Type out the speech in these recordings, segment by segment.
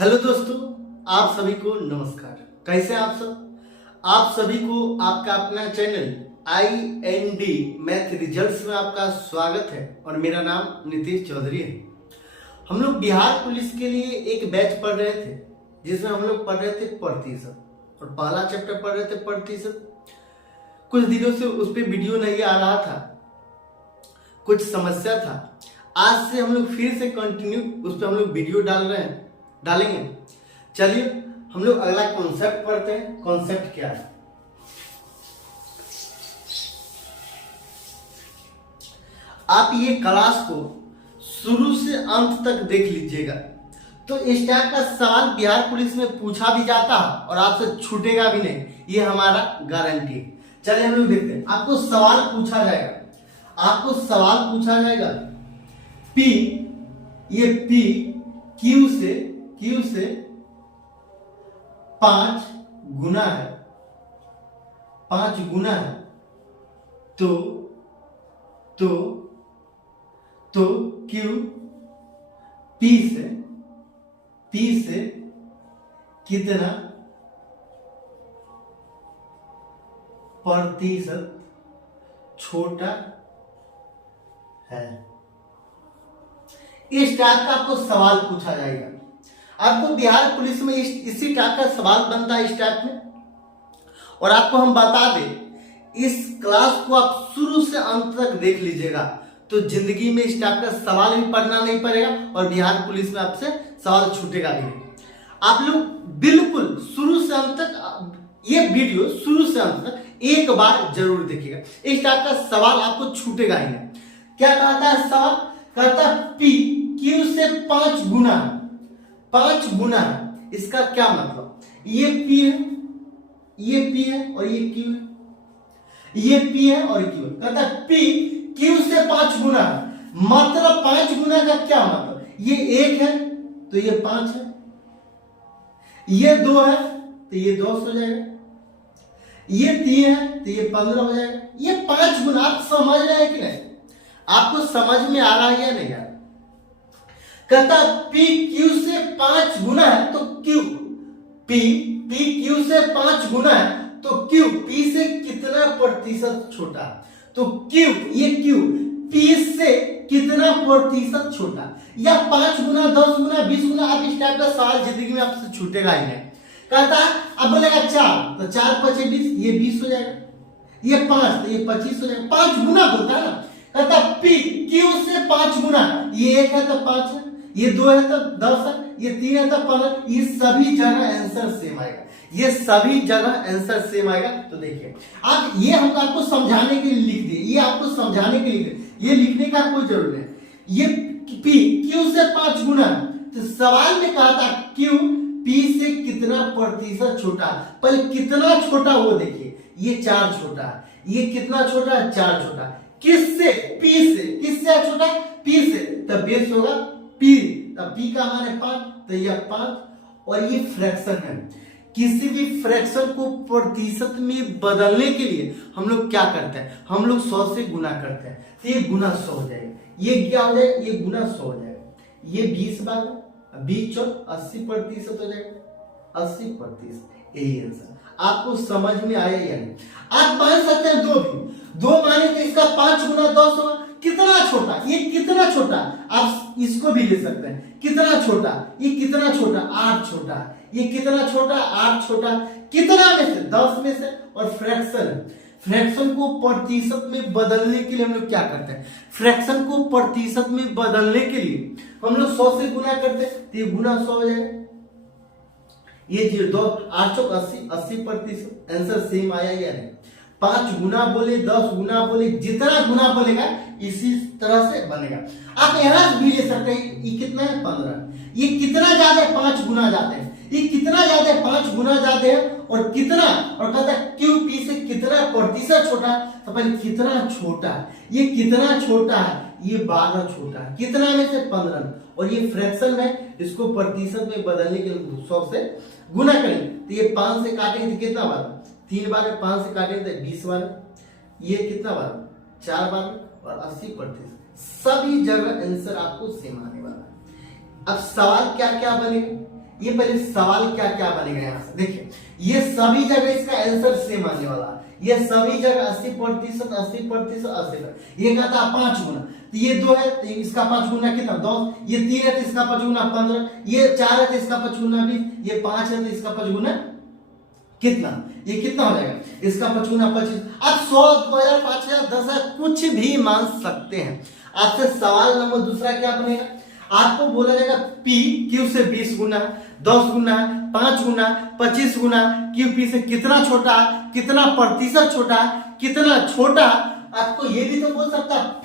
Hello दोस्तों, आप सभी को नमस्कार। कैसे हैं आप सब? आप सभी को आपका अपना चैनल IND मैथ रिजल्ट्स में आपका स्वागत है और मेरा नाम नीतीश चौधरी है। हम लोग बिहार पुलिस के लिए एक बैच पढ़ रहे थे जिसमें हम लोग पढ़ रहे थे प्रतिशत और पहला चैप्टर पढ़ रहे थे प्रतिशत। कुछ दिनों से उस पर वीडियो नहीं आ रहा था, कुछ समस्या था। आज से हम लोग फिर से कंटिन्यू उस पर हम लोग वीडियो डालेंगे। चलिए हम लोग अगला कॉन्सेप्ट पढ़ते हैं। कॉन्सेप्ट क्या है? आप ये क्लास को शुरू से अंत तक देख लीजिएगा तो इस टाइप का सवाल बिहार पुलिस में पूछा भी जाता है और आपसे छूटेगा भी नहीं, ये हमारा गारंटी है। चलिए हम लोग देखते हैं। आपको सवाल पूछा जाएगा P, ये P Q से 5 गुना है, तो Q P से कितना प्रतिशत छोटा है? इस टाइप का आपको सवाल पूछा जाएगा। आपको बिहार पुलिस में इसी टाइप का सवाल बनता है, इस टाइप में। और आपको हम बता दें, इस क्लास को आप शुरू से अंत तक देख लीजिएगा तो जिंदगी में इस टाइप का सवाल भी पढ़ना नहीं पड़ेगा और बिहार पुलिस में आपसे सवाल छूटेगा भी नहीं। आप लोग बिल्कुल शुरू से अंत तक ये वीडियो शुरू से अंत तक एक बार जरूर देखिएगा। इस टाइप का सवाल आपको छूटेगा ही नहीं। क्या कहता है सवाल? कहता है P Q से 5 गुना है। इसका क्या मतलब? ये P है और ये Q है। ये P है और Q है। कहता है P Q से 5 गुना है, मतलब 5 गुना का क्या मतलब? ये 1 है तो ये 5 है, ये 2 है तो ये 10 हो जाएगा, ये 3 है तो ये 15 हो जाएगा। ये 5 गुना। आप समझ रहे हैं कि नहीं? आपको समझ में आ रहा है या नहीं? कहता P Q से 5 गुना है तो Q P Q से 5 गुना है तो Q P से कितना प्रतिशत छोटा? तो Q P से कितना प्रतिशत छोटा? या 5 गुना, 10 गुना, 20 गुना? आप इस टाइप का सवाल जिंदगी में आपसे छूटेगा ही नहीं। कहता अब बोलेगा 4 तो 4 5 20, ये 20 हो जाएगा, ये 5 तो ये 25 हो जाएगा। 5 गुना बोलता है ना। कहता P Q से 5 गुना, ये 1 है तो 5 है, ये 2 है तो 10 है, ये 3 है तो 15। ये सभी जगह आंसर सेम आएगा। तो देखिए आप, ये हम आपको समझाने के लिए लिख दिए, ये लिखने का कोई जरूरत नहीं। ये P Q से 5 गुना, तो सवाल में कहा था Q P से कितना प्रतिशत छोटा। पहले कितना छोटा वो देखिए, ये 4 छोटा है, ये कितना छोटा है? 4 छोटा। किससे? P से। किससे छोटा? P से। तब बेस होगा P, तब P का मान है 5 तो यह 5। और ये फ्रैक्शन है। किसी भी फ्रैक्शन को प्रतिशत में बदलने के लिए हम लोग क्या करते हैं? हम लोग 100 से गुना करते हैं तो ये गुना 100 हो जाएगा। ये क्या हो जाएगा? ये गुना 100 हो जाएगा। ये 20 बार 20 और 80% हो जाएगा। 80%। यही आंसर। आपको समझ में आया या नहीं? आप मान सकते हैं 2 भी। 2 माने तो इसका 5 गुना 10 होगा। कितना छोटा? ये कितना छोटा? आप इसको भी ले सकते हैं। कितना छोटा? ये कितना छोटा? 8 छोटा। ये कितना छोटा? 8 छोटा। कितना में से? 10 में से। और फ्रैक्शन को प्रतिशत में बदलने के लिए हम लोग क्या करते हैं? फ्रैक्शन को प्रतिशत में बदलने के लिए हम लोग 100 से गुना करते हैं तो ये गुना 100 हो जाएगा। ये 2 8 चौक 80% आंसर सेम आया या नहीं? 5 गुना बोले, 10 गुना बोले, जितना गुना बोलेगा इसी तरह से बनेगा। आप यहां भी ले सकते हैं। ये कितना है? 15। ये कितना ज्यादा है? 5 गुना ज्यादा है। ये कितना ज्यादा है? 5 गुना ज्यादा है। और कितना? और कहता है Q P से कितना प्रतिशत छोटा है? तो पहले कितना छोटा है? ये कितना छोटा है? ये 12 छोटा है। कितना में से? 15। और ये फ्रैक्शन है, इसको प्रतिशत में बदलने के लिए 100 से गुना करेंगे तो ये 5 से काटेंगे तो कितना बार? 3 बार। 5 से काटेंगे तो 20 बार। ये कितना बार? 4 बार। और 80%। सभी जगह आंसर आपको सेम आने वाला है। अब सवाल क्या क्या बनेगा? ये पहले सवाल क्या क्या बनेगा यहाँ से देखिए, ये सभी जगह इसका आंसर सेम आने वाला है। ये सभी जगह 80%, 80%, 80%। ये कहता है 5 गुना, तो ये 2 है तो इसका 5 गुना कितना 10, ये 3 है तो इसका 5 गुना 15, ये 4 है तो इसका 5 गुना 20, ये 5 है तो इसका 5 गुना कितना, ये कितना हो जाएगा, इसका 5 गुना 25। अब 100, 2000, 5000, 10,000 कुछ भी मान सकते हैं। आपसे सवाल नंबर दूसरा क्या बनेगा, आपको बोला जाएगा P Q से 20 गुना, 10 गुना, 5 गुना, 25 गुना, Q P से कितना छोटा, कितना प्रतिशत छोटा, कितना छोटा। आपको ये भी तो बोल सकता है P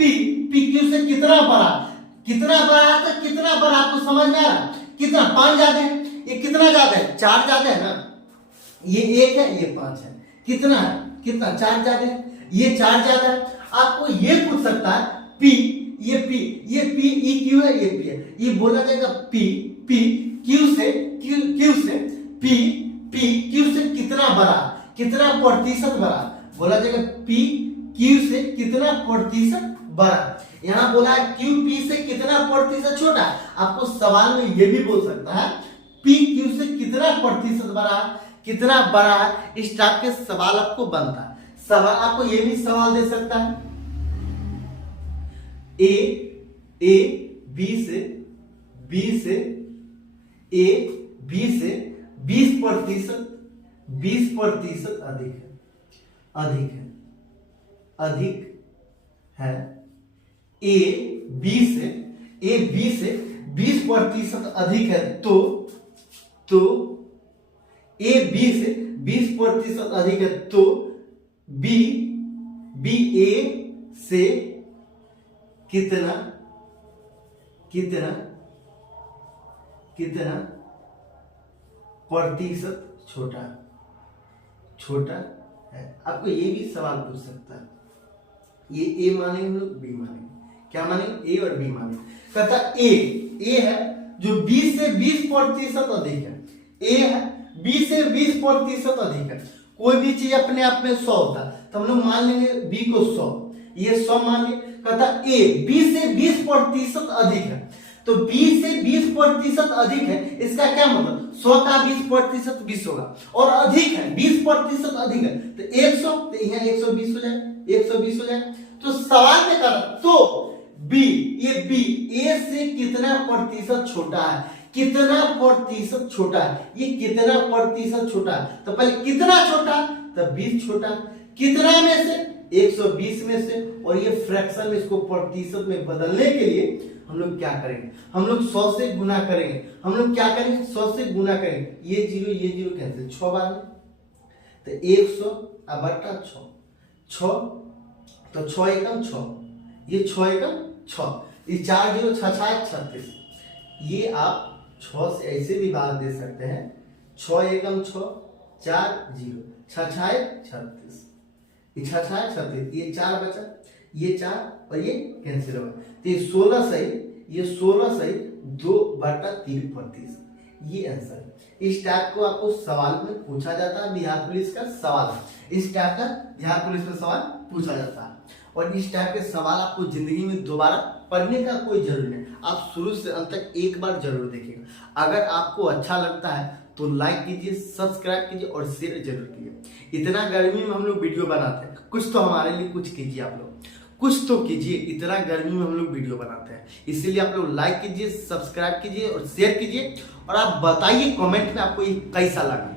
Q से कितना बड़ा, कितना बड़ा तो कितना बड़ा, आपको समझ में आ रहा कितना, 5 ज्यादा है, ये कितना ज्यादा है, 4 ज्यादा है ना, ये 1 है, ये 5 है, कितना है, कितना 4 ज्यादा है, ये 4 ज्यादा है। आपको ये पूछ सकता है P, ये P, ये P E Q है, ये P है, ये बोला जाएगा P Q से Q से कितना बड़ा, कितना प्रतिशत बड़ा, बोला जाएगा P Q से कितना प्रतिशत बड़ा। यहाँ बोला है Q P से कितना प्रतिशत छोटा। आपको सवाल में ये भी बोल सकता है P Q से कितना प्रतिशत बड़ा, कितना बड़ा है। इस टाइप के सवाल आपको बनता है। सवाल आपको ये भी सवाल दे सकता है A B से A B से 20% अधिक है, A B से 20% अधिक है, तो A B से 20% अधिक है, तो B A से कितना प्रतिशत छोटा है। आपको ये भी सवाल पूछ सकता है, ये A मानेंगे हम लोग, B मानेंगे, क्या मानेंगे, A और B मानेंगे। कहता A है जो 20 से 20% अधिक है, A है 20 से 20% अधिक है। कोई भी चीज अपने आप में 100 होता है तो हम लोग मान लेंगे B को 100, ये 100 मान लिया। कहता A 20 से 20% अधिक है, तो 20 से 20% अधिक है, इसका क्या मतलब 100 का 20% 20 होगा, और अधिक है 20% अधिक है तो 100, तो यहाँ 120 हो जाए, 120 हो जाए। तो सवाल में कर तो B, ये B A से कितना प्रतिशत छोटा है, कितना प्रतिशत छोटा है, ये कितना प्रतिशत छोटा है। तो पहले कितना छोटा, तो 20 छोटा, कितना में से 120 में से, और ये फ्रैक्शन में इसको प्रतिशत में बदलने के लिए हम लोग क्या करेंगे, हम लोग 100 से गुना करेंगे। हम लोग क्या करेंगे 100 से गुना करेंगे, ये जीरो कैंसिल, 6 बार में तो 100 बटा 6, तो 6 एकम 6, ये 6 एकम 6, ये 4 0 6 6 36। ये आप 6 से ऐसे भी भाग दे सकते हैं, 6 एकम 6, 4 0 6 6 36, ये 6 6 36, ये 4 बचा, ये 4 और ये कैंसिल होगा, तो ये 16 सही, ये 16 सही 2/3%, ये आंसर है। इस टाइप को आपको सवाल में पूछा जाता है, बिहार पुलिस का सवाल है, इस टाइप का बिहार पुलिस में सवाल पूछा जाता है। और इस टाइप के सवाल आपको जिंदगी में दोबारा पढ़ने का कोई जरूरी नहीं, आप शुरू से अंत तक एक बार जरूर देखिएगा। अगर आपको अच्छा लगता है तो लाइक कीजिए, सब्सक्राइब कीजिए और शेयर जरूर कीजिए। इतना गर्मी में हम लोग वीडियो बनाते हैं, कुछ तो हमारे लिए कुछ कीजिए, आप लोग कुछ तो कीजिए। इतना गर्मी में हम लोग वीडियो बनाते हैं, इसीलिए आप लोग लाइक कीजिए, सब्सक्राइब कीजिए और शेयर कीजिए। और आप बताइए कमेंट में आपको ये कैसा लगा।